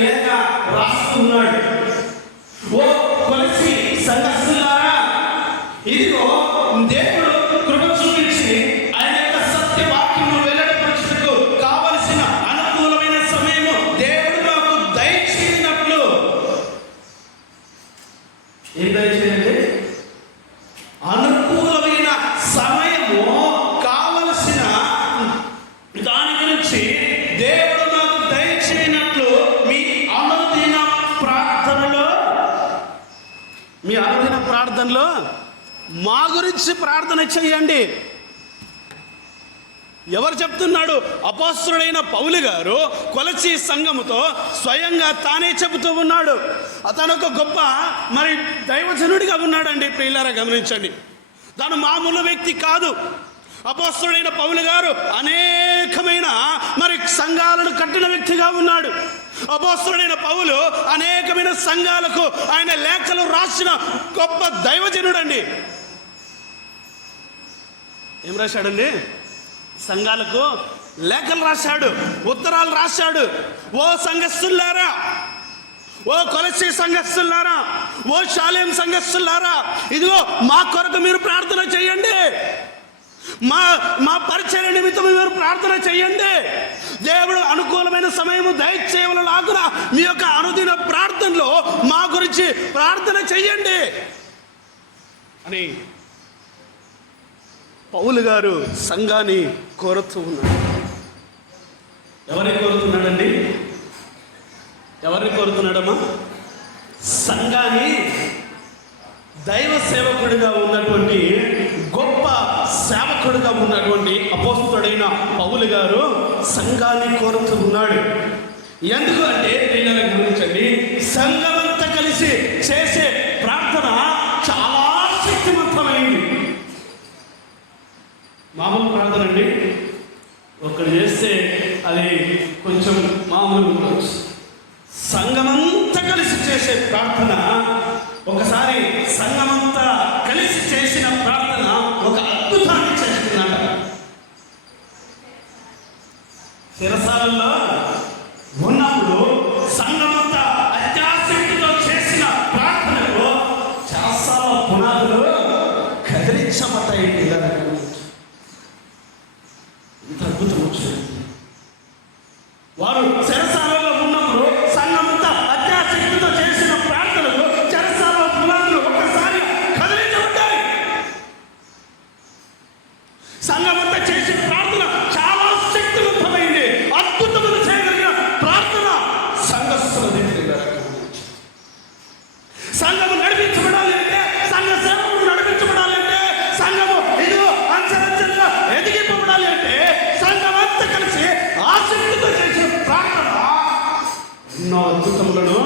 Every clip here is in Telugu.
lord. రాస్తున్నాడు ఓ కొలసి సంఘస్థులారా ఇదిగో దేవుడు ప్రార్థనలో మా గురించి ప్రార్థన చేయండి. ఎవరు చెప్తున్నాడు? అపోస్తుడైన పౌలు గారు కొలచి సంఘముతో స్వయంగా తానే చెబుతూ ఉన్నాడు. అతను ఒక గొప్ప మరి దైవజనుడిగా ఉన్నాడండి. ప్రియులారా గమనించండి. తను మామూలు వ్యక్తి కాదు. అపోస్తుడైన పౌలు గారు అనేకమైన మరి సంఘాలను కట్టిన వ్యక్తిగా ఉన్నాడు. అపోస్తుడైన పౌలు అనేకమైన సంఘాలకు ఆయన లేఖలు రాసిన గొప్ప దైవజనుడండి. ఏం రాశాడండి? సంఘాలకు లేఖలు రాశాడు ఉత్తరాలు రాశాడు. ఓ సంఘస్థులారా ఓ కొలసి సంఘస్థులారా ఓ శాలేం సంఘస్థులారా ఇదిగో మా కొరకు మీరు ప్రార్థన చేయండి. మా మా పరిచయ నిమిత్తం మీరు ప్రార్థన చేయండి. దేవుడు అనుకూలమైన సమయము దయచేయవలలాగున మీ యొక్క అనుదిన ప్రార్థనలో మా గురించి ప్రార్థన చెయ్యండి అని పౌలు గారు సంఘాన్ని కోరుతూ ఉన్నాడు ఎవరిని కోరుతున్నాడండి? ఎవరిని కోరుతున్నాడమ్మా? సంఘాన్ని దైవ సేవకుడిగా ఉన్నటువంటి గొప్ప సేవకుడుగా ఉన్నటువంటి అపోస్తుడైన పౌలు గారు సంఘాన్ని కోరుతూ ఉన్నాడు. ఎందుకు అంటే ప్రియులను గురించండి సంఘమంతా కలిసి చేసే ప్రార్థన చాలా శక్తివంతమైంది. మామూలు ప్రార్థన అండి? ఒక్కడు చేస్తే అది కొంచెం మామూలు ఉండవచ్చు సంఘమంతా కలిసి చేసే ప్రార్థన ఒకసారి సంఘమంతా కలిసి చేసిన ప్రార్థన ఒక అద్భుతాన్ని చేస్తున్నట శిరసాలలో సంఘమంతా చేసే ప్రార్థన చాలా శక్తివంతమైంది. అద్భుతమైన చేయగలిగిన ప్రార్థన సంఘస్థుల దగ్గర సంఘము నడిపించబడాలి అంటే సంఘ సేవలు నడిపించబడాలి అంటే సంఘము ఇదిగో అంచనంచలుగా ఎదిగింపబడాలి అంటే సంఘం అంతా కలిసి ఆసక్తితో చేసే ప్రార్థన. ఎన్నో అద్భుతములను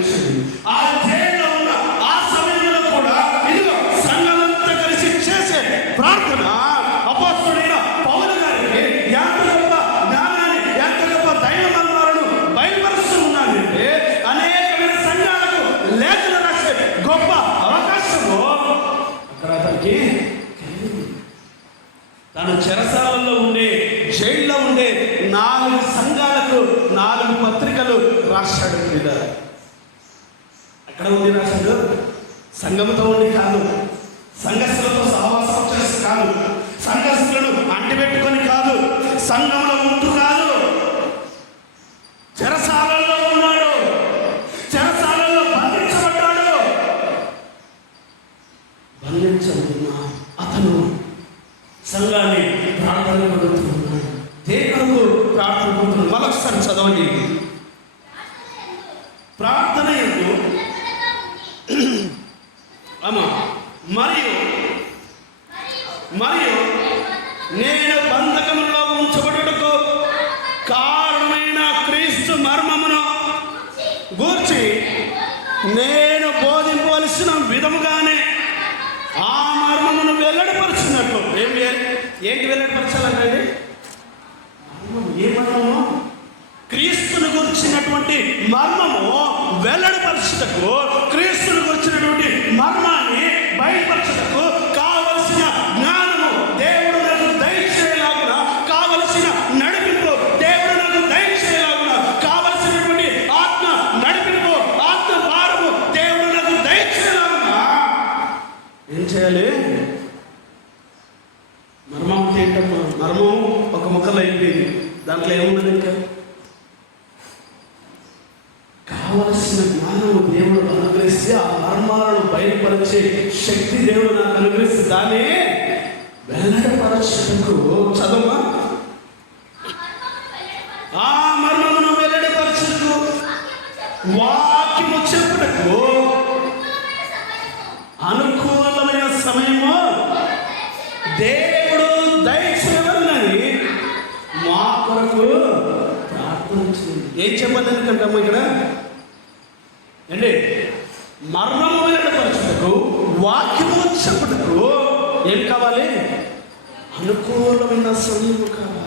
పిల్లలకు ఆ జైల్లో ఉన్న ఆ సమయంలో కూడా ఇదిగో సంఘమంతా కలిసి చేసే ప్రార్థన. అపోస్తుడైన పౌలు గారికి ఎంత గొప్ప జ్ఞానాన్ని ఎంత గొప్ప దైవ మర్మాలను బయలుపరుస్తూ ఉన్నాడంటే అనేకమైన సంఘాలకు లేఖలు రాసే గొప్ప అవకాశము. అక్కడ అతనికి కలిగింది. చెరసాలలో ఉండే జైల్లో ఉండే నాలుగు సంఘాలకు నాలుగు పత్రికలు రాశాడు మీద సంఘముతో ఉండి కాదు సంఘస్థులతో సహవాసం చేస్తూ కాదు సంఘస్థులను అంటిపెట్టుకొని కాదు సంఘంలో ఉంటూ కాదు. చెరసాలలో ఉన్నాడు చెరసాలలో బంధించబడ్డాడు. బంధించబడిన అతను సంఘాన్ని ప్రార్థన పడుతున్నాడు దేవుడు ప్రార్థన పడుతున్నాడు మరొకసారి చదవండి. ఏంటి వెల్లడిపరచాలంటే శక్తి దేవుడు నాకు అనుగ్రహిస్తే దాన్ని వెల్లడపరచుటకు చదవమా ఆ మర్మమును వెల్లడిపరచుటకు వాక్యము చెప్పుటకు అనుకూలమైన సమయము. దేవుడు దయచేయవలనని మా కొరకు ప్రార్థించింది చేయండి. ఏం చెప్పాలి ఎందుకంటమ్మా ఇక్కడ? అండి మర్మము వెల్లడపరచుటకు వాక్యము చెప్పుటకు ఏం కావాలి? అనుకూలమైన సమయం కావాలి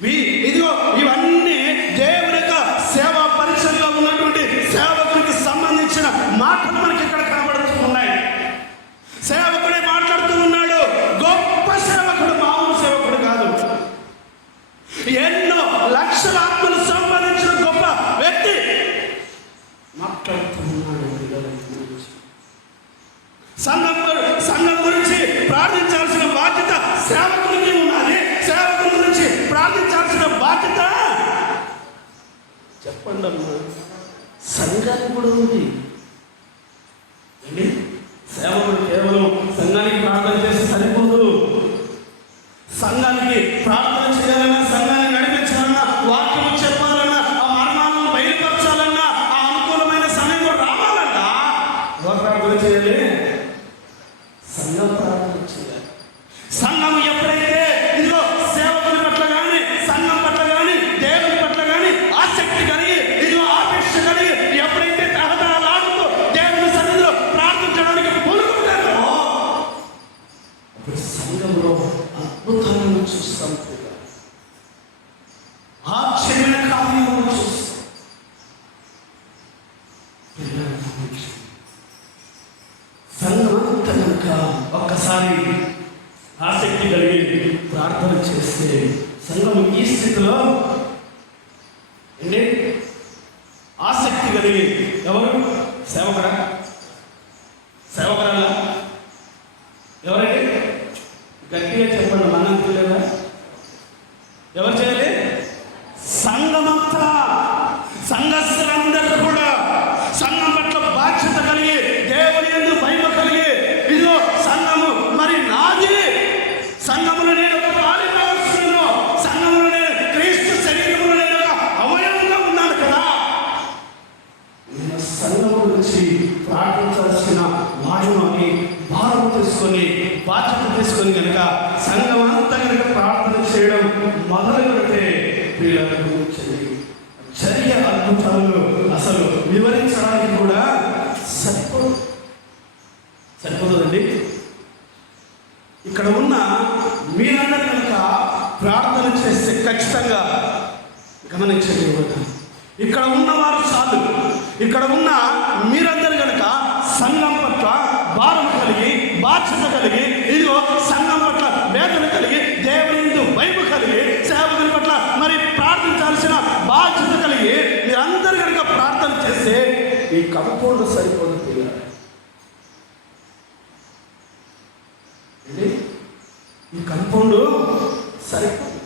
వీ- ఇదిగో ఇవన్నీ దేవుని యొక్క సేవా పరిచయంలో ఉన్నటువంటి సేవకునికి సంబంధించిన మాటలు మనకి ఇక్కడ కనబడుతూ ఉన్నాయి సేవకుడే మాట్లాడుతూ ఉన్నాడు గొప్ప సేవకుడు మామూలు సేవకుడు కాదు ఎన్నో లక్షల ఆత్మలు సంపాదించిన గొప్ప వ్యక్తి మాట్లాడుతూ ఉన్నాడు సంఘం గురి- సంఘం గురించి ప్రార్థించాల్సిన సేవకులకి ఉన్నది సేవకుల గురించి ప్రార్థించాల్సిన బాధ్యత చెప్పండి అమ్మా సంఘానికి కూడా ఉంది. ప్రార్థన చేస్తే సంఘం ఈ స్థితిలో ఏంటి ఆసక్తి కలిగి ఎవరు? సేవకుడా? సేవకురా ఎవరండి? గట్టిగా చెప్పండి మనంత లేదా ఎవరు చేయాలి? సంఘమంతా సంఘస్థులందరూ కూడా సంఘం పట్ల బాధ్యత కలిగి దేవుని ఎందు భయం కలిగి ఇదిగో సంఘము మరి నాది. సంఘం తీసుకొని బాధ్యత తీసుకొని కనుక సంఘం అంతా కనుక ప్రార్థన చేయడం మొదలు పెడితే వీళ్ళకు చర్య అద్భుతాలు అసలు వివరించడానికి కూడా సరిపోదు. సరిపోతుందండి? ఇక్కడ ఉన్న మీరందరూ కనుక ప్రార్థన చేస్తే ఖచ్చితంగా గమనించండి ఇక్కడ ఉన్నవారు చాలు. ఇక్కడ ఉన్న మీరందరూ కనుక సంఘం బాధ్యత కలిగి ఇదిగో సంఘం పట్ల వేదన కలిగి దేవుని వైపు కలిగి సేవకుని పట్ల మరి ప్రార్థించాల్సిన బాధ్యత కలిగి మీరందరూ కనుక ప్రార్థన చేస్తే ఈ కంపౌండ్ సరిపోదు ఈ కంపౌండ్ సరిపోదు.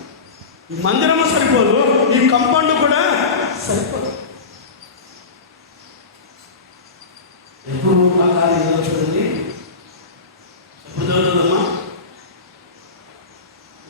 ఈ మందిరము సరిపోదు ఈ కంపౌండ్ కూడా సరిపోదు.